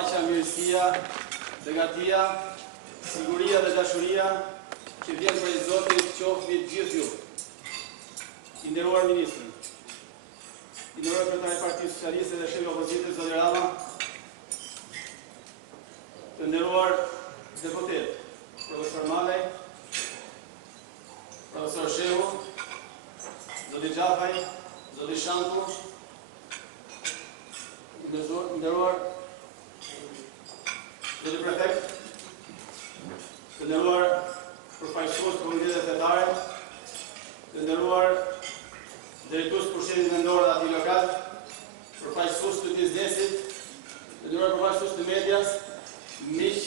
paqja, mirësia, begatia, siguria dhe dashuria që vjen prej Zotit qoftë mbi gjithë ju. I nderuar ministër, i nderuar kryetari i Partisë Socialiste dhe shefi i opozitës zoti Rama, të nderuar deputet, profesor Malaj, profesor Shehu, zoti Xhafaj, zoti Shanku, i nderuar zoti prefekt, të nderuar përfaqësues të komunitetit fetare, të nderuar drejtues pushtetit vendor dhe atij lokal, përfaqësues të biznesit, të nderuar përfaqësues të medias, miq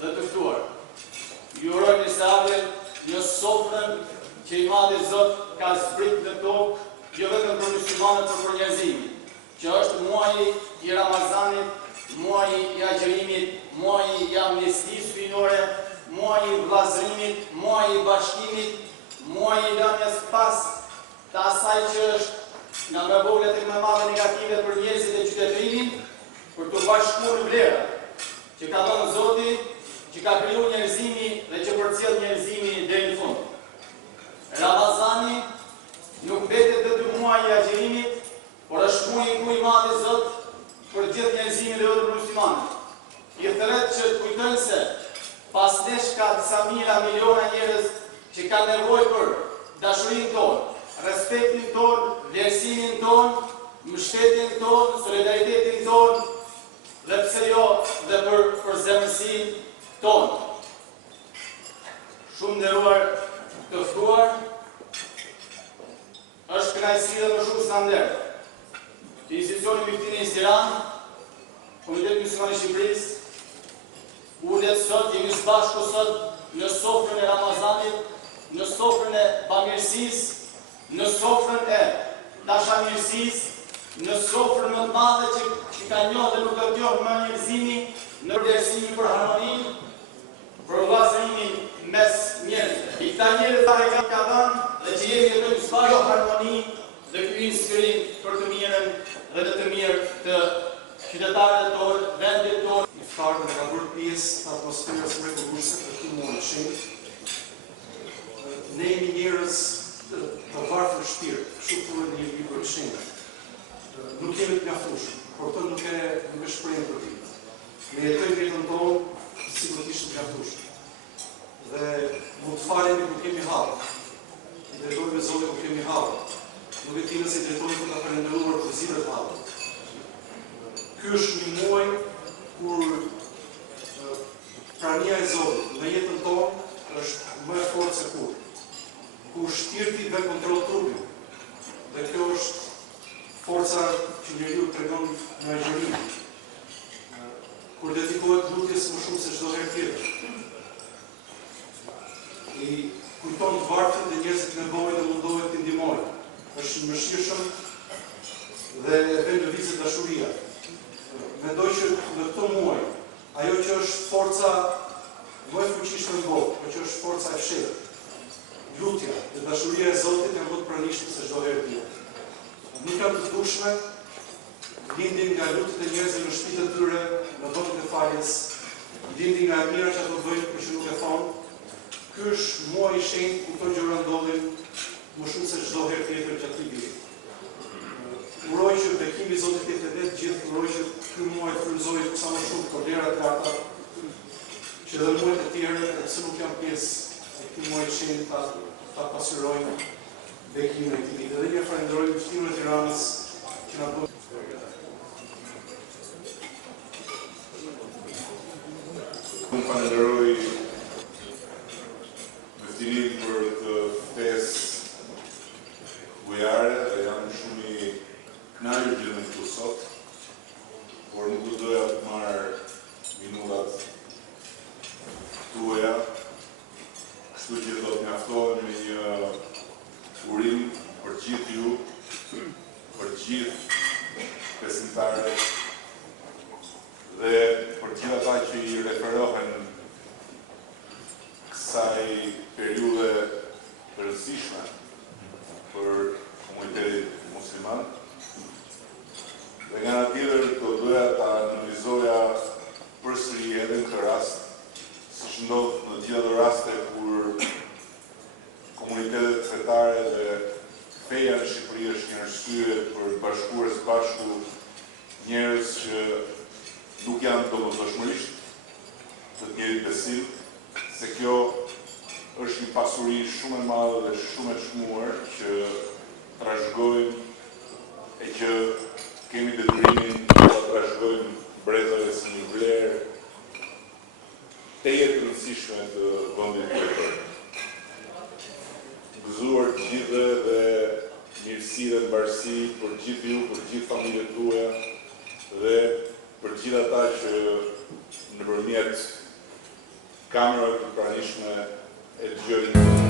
dhe të ftuar. Ju uroj mirëseardhje në sofrën që i madhi Zot ka zbrit në tokë, jo vetëm për muslimanët, por për njerëzimin, që është muaji i Ramazanit, muaji i agjërimit, muaji i amnestisë hyjnore, muaji i vllazërimit, muaji i bashkimit, muaji i lënies pas të asaj që është nga më vogla tek më madhe negative për njerëzit e qytetërimin, për të bashkuar vlera që ka dhënë Zoti, që ka krijuar njerëzimi dhe që përcjell njerëzimi deri në fund. Ramazani nuk mbetet vetëm muaji i agjërimit, por është muaji ku i madh i Zot për gjithë njerëzimin dhe edhe për muslimanët. I thret që të kujtojnë se pas nesh ka disa mijëra miliona njerëz që kanë nevojë për dashurinë tonë, respektin tonë, vlerësimin tonë, mbështetjen tonë, solidaritetin tonë, dhe pse jo dhe për zemërsinë tonë. Shumë nderuar të ftuar, është kënaqësi dhe më shumë se nder që institucioni Miftinis Tiranë, Komiteti Musliman i Shqipërisë, ulet sot, jemi së bashku sot në sofrën e Ramazanit, në sofrën e pamirësisë, në sofrën e dashamirësisë, në sofrën më të madhe që ka njohë dhe nuk do të njohë më njerëzimi, në vlerësimin për harmoninë, për vllazërimin mes njerëzve. I këta njerëz ka dhënë dhe që jemi në së bashku harmoni dhe ky inspirim për të mirën dhe të mirë të qytetarëve tonë, vendit tonë. Iftarët nga bërë pjesë të atmosferës mrekulluese të këtij muaji shenjtë. Ne jemi njerëz të varfër shpirt, kështu thuhet në një libër të shenjtë. Nuk jemi të mjaftueshëm, por këtë nuk e shprehim për ti. Ne jetojmë jetën tonë si do të ishte mjaftueshëm. Dhe mund të falemi kur kemi hall. I drejtojmë me Zotin kur kemi hall. Nuk e di nëse drejtojmë për ta falendëruar pozitë të hall. Ky është një muaj kur prania e Zotit në jetën tonë është më e fortë se kur. Kur shpirti dhe kontroll trupin. Dhe kjo është forca që njeriu tregon në agjërim. Kur dedikohet lutjes më shumë se çdo herë tjetër. I kujton të varfër dhe njerëzit nevojë dhe mundohet të ndihmojnë. Është i mëshirshëm dhe bën lëvizje dashuria. Mendoj që në këtë muaj, ajo që është forca më e fuqishme në botë, por që është forca e fshehtë, lutja dhe dashuria e Zotit janë më të pranishme se çdo herë tjetër. Nuk janë të dukshme, lindin nga lutjet e njerëzve në shtëpitë e tyre, në vendin e faljes, lindin nga e mira që ato bëjnë por që nuk e thonë. Ky është muaji i shenjtë ku këto gjëra ndodhin më shumë se çdo herë tjetër gjatë këtij viti. Uroj që bekimi i Zotit të jetë vetë gjithë, uroj që ky muaj të frymëzojë sa më shumë për vlera të larta, që edhe muajt e tjerë, pse nuk janë pjesë e këtij muaji të shenjtë, ta pasqyrojnë bekimin e këtij viti. Dhe një falenderoj Muftinë e Tiranës që na bën. Unë falenderoj Muftinin për të ftesë bujare dhe jam shumë i kënaqur që jam këtu sot, por nuk do doja të marr minutat tuaja, kështu që do të mjaftohem me një urim për gjithë ju, për gjithë besimtarët dhe për gjithë ata që i referohen kësaj periudhe të rëndësishme për komunitetin musliman. Dhe nga nga tjetër të doja ta analizoja siç ndodh në gjitha ato raste kur komunitetet fetare dhe feja në Shqipëri është një arsye për të bashkuar së bashku njerëz që nuk janë domosdoshmërisht të të njëjtit besim, se kjo është një pasuri shumë e madhe dhe shumë e çmuar që trashëgojmë e që kemi detyrimin ta trashëgojmë brezave si një vlerë tejet e rëndësishme të vendit tonë. Gëzuar të gjithë dhe mirësi dhe mbarësi për gjithë ju, për gjithë familjet tuaja dhe për gjithë ata që nëpërmjet kamerave të pranishme e dëgjojnë